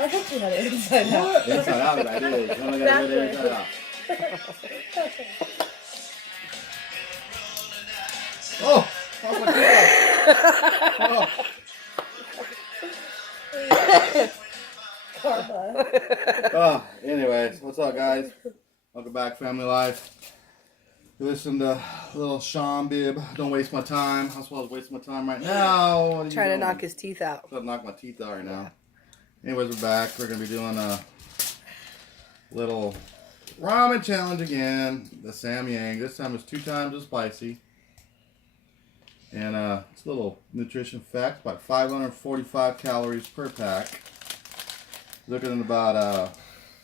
I thought you had it inside out. Inside out, I did. You only gotta get it inside out. Oh! Oh, my God. Oh, anyways, what's up, guys? Welcome back, Family Life. You listen to little Sean Bibb. Don't waste my time. That's why I was wasting my time right now. Trying to knock his teeth out. I'm trying to knock my teeth out right now. Anyways, we're back. We're going to be doing a little ramen challenge again. The Samyang. This time it's 2 times as spicy. And it's a little nutrition fact. About 545 calories per pack. Looking at about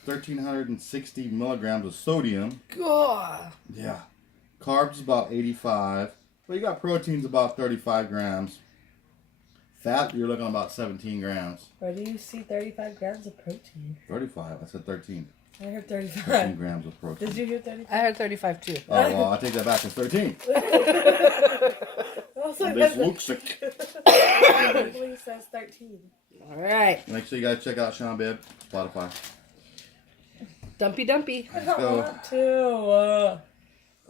1,360 milligrams of sodium. God. Yeah. Carbs about 85. But you got proteins about 35 grams. Fat, you're looking at about 17 grams. Where do you see 35 grams of protein? 35. I said 13. I heard 35. 13 grams of protein. Did you hear 35? I heard 35 too. Oh, well, I take that back. It's 13. This looks sick. It says 13. All right. Make sure you guys check out Sean Bibb, Spotify. Dumpy dumpy. I Let's don't go. want to.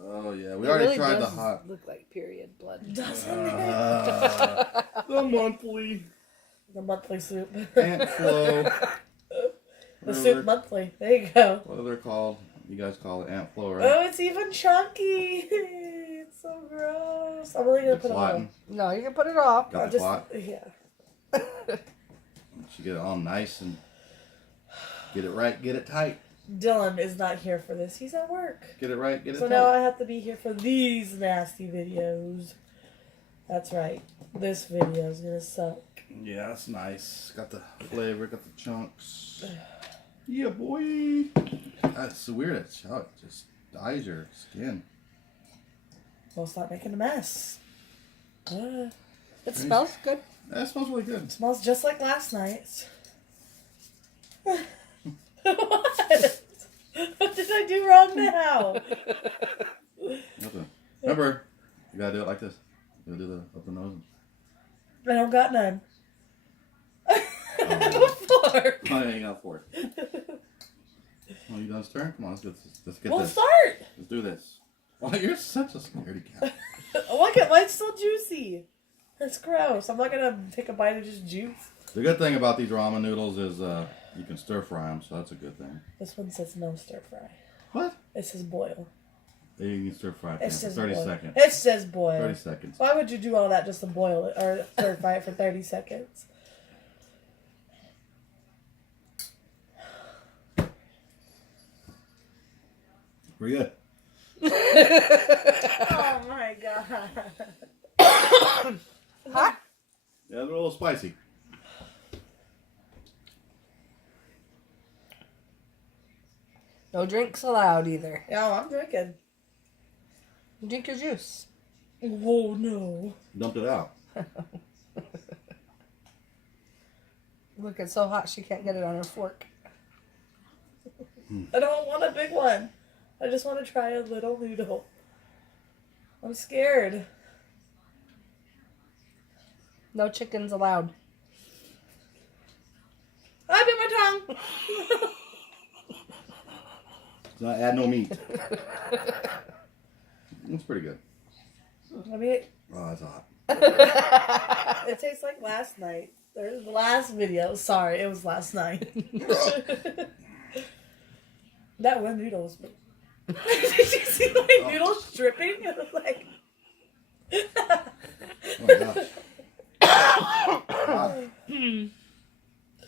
Oh, yeah. We It already really tried the does hot. look like period blood. Doesn't it? The monthly. The monthly soup. Ant flow. The soup monthly. There you go. What are they called? You guys call it ant flow, right? Oh, it's even chunky. It's so gross. I'm only gonna It's put it Latin. on. No, you can put it off. Got Just, plot. yeah. You get it all nice and get it right, get it tight. Dylan is not here for this. He's at work. Get it right, get it So tight. now I have to be here for these nasty videos. That's right. This video is gonna suck. Yeah, that's nice. Got the flavor, got the chunks. Yeah, boy. That's weird. It's how it just dyes your skin. We'll stop making a mess. It smells good. That smells really good. It smells just like last night's. What? What did I do wrong now? Nothing. Remember, you gotta do it like this. You gotta do the up the nose. I don't got none. Oh, Four. I ain't got for it. Oh, you done stirring? Come on, let's get We'll this. start. Let's do this. Oh, you're such a scaredy cat. Look at mine's still juicy. That's gross. I'm not gonna take a bite of just juice. The good thing about these ramen noodles is you can stir fry them, so that's a good thing. This one says no stir fry. What? It says boil. You can stir fry it It for says 30 boil. seconds. It says boil. 30 seconds. Why would you do all that just to boil it or stir fry it for 30 seconds? Pretty good. Oh my god. Hot? Yeah, they're a little spicy. No drinks allowed either. Yeah, I'm drinking. Drink your juice. Oh no. Dumped it out. Look, it's so hot she can't get it on her fork. I don't want a big one. I just want to try a little noodle. I'm scared. No chickens allowed. I bit my tongue. So I add no meat. It's pretty good. I mean, Oh, that's hot. it tastes like last night. There's the last video. Sorry, it was last night. That one noodle was big. Did you see my noodles dripping? It was like... Oh my gosh. Hot.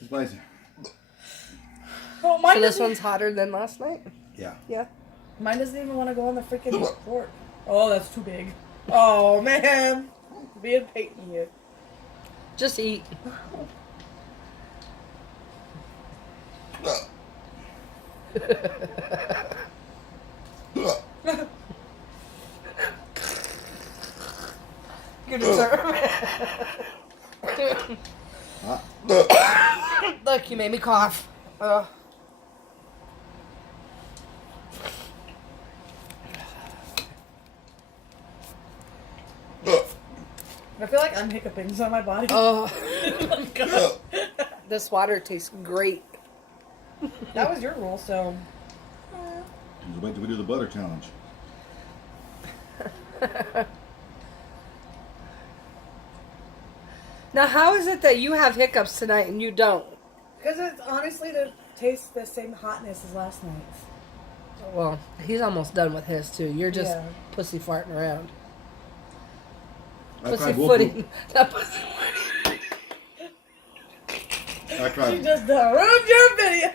Spicy. Oh, mine So this doesn't- one's hotter than last night? Yeah. Yeah. Mine doesn't even want to go on the freaking fork. Oh, that's too big. Oh, man. Being Peyton here. Just eat. You deserve it. Look, you made me cough. I feel like I'm hiccuping on my body. Oh, God. This water tastes great. That was your rule, so. Just wait till we do the butter challenge. Now, how is it that you have hiccups tonight and you don't? Because it's honestly tastes the same hotness as last night's. Well, he's almost done with his too. You're just Yeah. pussy farting around. I Pussy cried wolf footing. That pussy footing. I She cried. just ruined your video.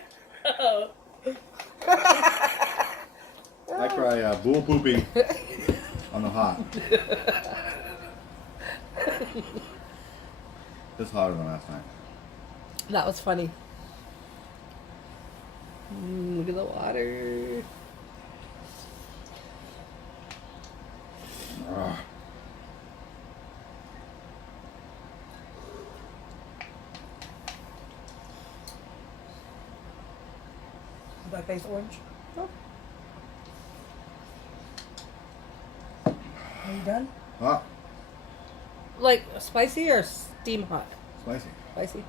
I cry bull pooping on the hot. It's hotter than last night. That was funny. Look at the water. Ugh. My face orange. Oh. Are you done? Hot. Like spicy or steam hot? Spicy. Spicy.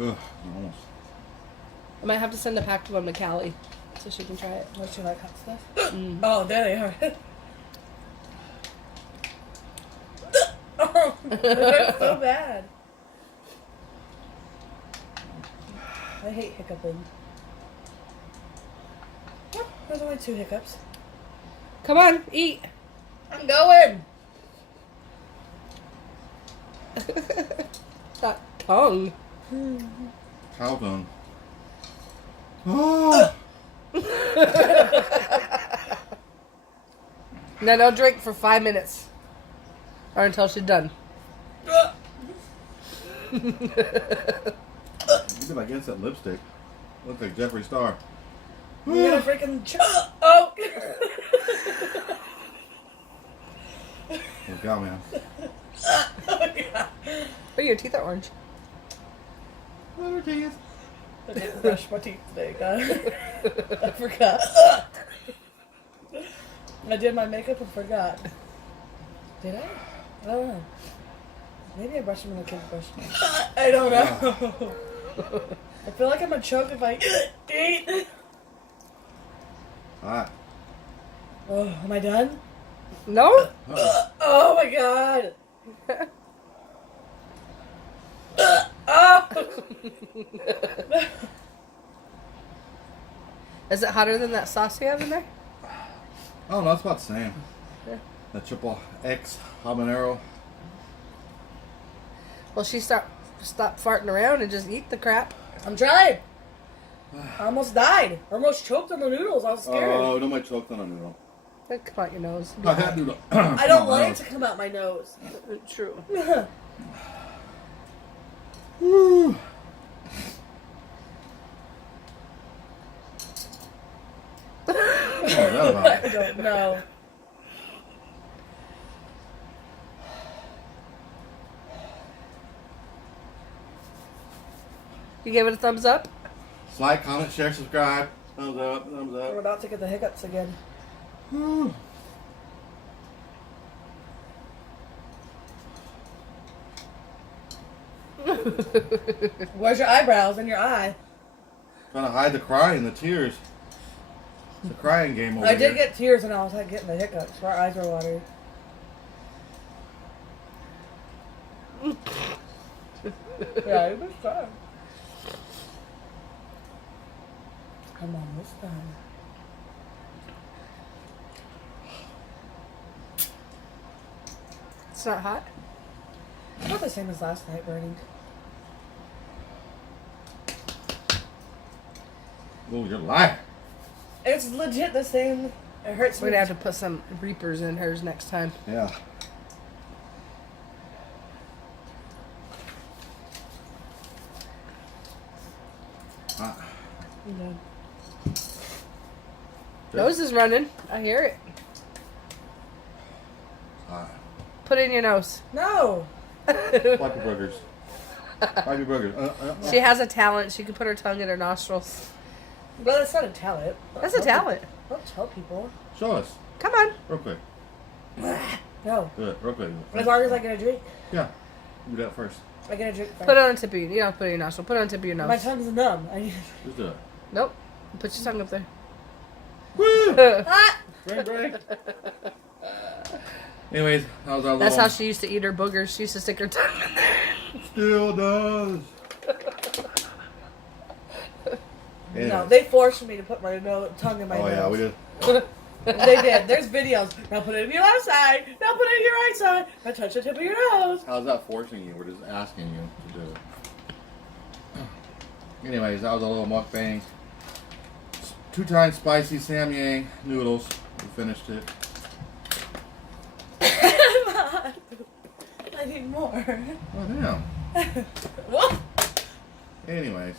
Ugh, almost. I might have to send a pack to McCallie so she can try it. Don't you like hot stuff? Mm. Oh, there they are. Oh, that's so bad. I hate hiccuping. Oh, there's only 2 hiccups. Come on, eat. I'm going. That tongue. Cow tongue. Oh! Now don't drink for 5 minutes. Or until she's done. Look at against that lipstick. Looks like Jeffree Star. I'm gonna freaking oh! Look out, man. Oh, your teeth are orange. Butter teeth. I didn't brush my teeth today, guys. I forgot. I did my makeup and forgot. Did I? I don't know. Maybe I brushed them when the kids brushed them. I don't know. I feel like I'm gonna choke if I eat. Hot. Oh, am I done? No? Oh my god. Oh. Is it hotter than that sauce you have in there? Oh, no, it's about the same. Yeah. The triple X habanero. Well, stop farting around and just eat the crap. I'm trying. I almost died. I almost choked on the noodles. I was scared. Oh, nobody choked on a noodle. That come out your nose. I had noodle. I don't want it to come out my nose. True. Woo. What was that about? I don't know. You gave it a thumbs up? Like, comment, share, subscribe. Thumbs up, thumbs We're up. about to get the hiccups again. Woo. Where's your eyebrows and your eye? Trying to hide the crying, the tears. It's a crying game over I here. did get tears when I was getting the hiccups. My eyes were watery. Yeah, it was fun. Come on, this time. It's not hot? Not the same as last night, burning. Oh, you're lying. It's legit the same. It hurts We're me. gonna have to put some Reapers in hers next time. Yeah. Ah. Yeah. Nose is running. I hear it. Ah. Put it in your nose. No. Wipe your boogers. Wipe your boogers. She has a talent. She can put her tongue in her nostrils. But that's not a talent. That's a talent. Don't tell people. Show us. Come on. Real quick. No. Do it real quick. As long as I get a drink. Yeah. Do that first. I get a drink first. Put it on the tip of your, you don't put it in your nostril. Put it on the tip of your nose. My tongue's numb. Just do it. Nope. Put your tongue up there. Woo! Ah! Drink, drink. Anyways, how's our That's little... how she used to eat her boogers. She used to stick her tongue in there. Still does. No, Anyways. they forced me to put my tongue in my Oh nose. yeah, we did. They did. There's videos. Now put it in your left side. Now put it in your right side. Now touch the tip of your nose. How's that forcing you? We're just asking you to do it. Anyways, that was a little mukbang. 2-time spicy samyang noodles. We finished it. I need more. Oh damn. What? Anyways,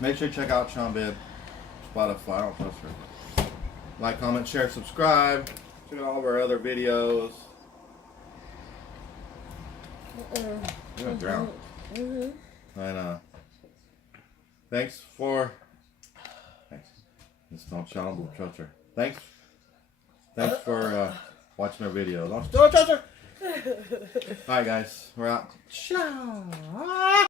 make sure you check out Sean Bid, Spotify. I don't trust her. Like, comment, share, subscribe. Check out all of our other videos. You're gonna drown. And thanks. Just don't shout, don't trust her. Thanks for watching our video. Don't trust her. All right, guys, we're out. Ciao.